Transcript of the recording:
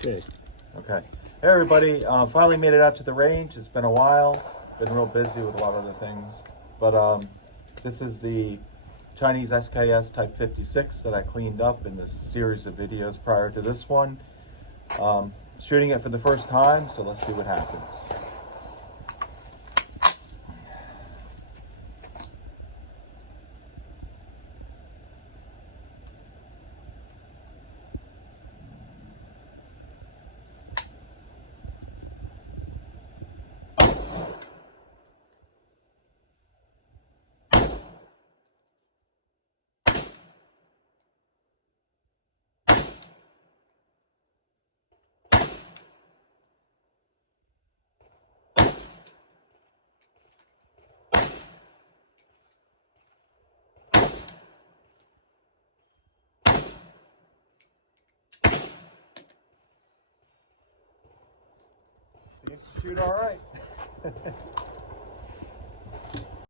Okay. Okay. Hey everybody, finally made it out to the range. It's been a while. Been real busy with a lot of other things. But this is the Chinese SKS Type 56 that I cleaned up in this series of videos prior to this one. Shooting it for the first time, so let's see what happens. Seems to shoot all right.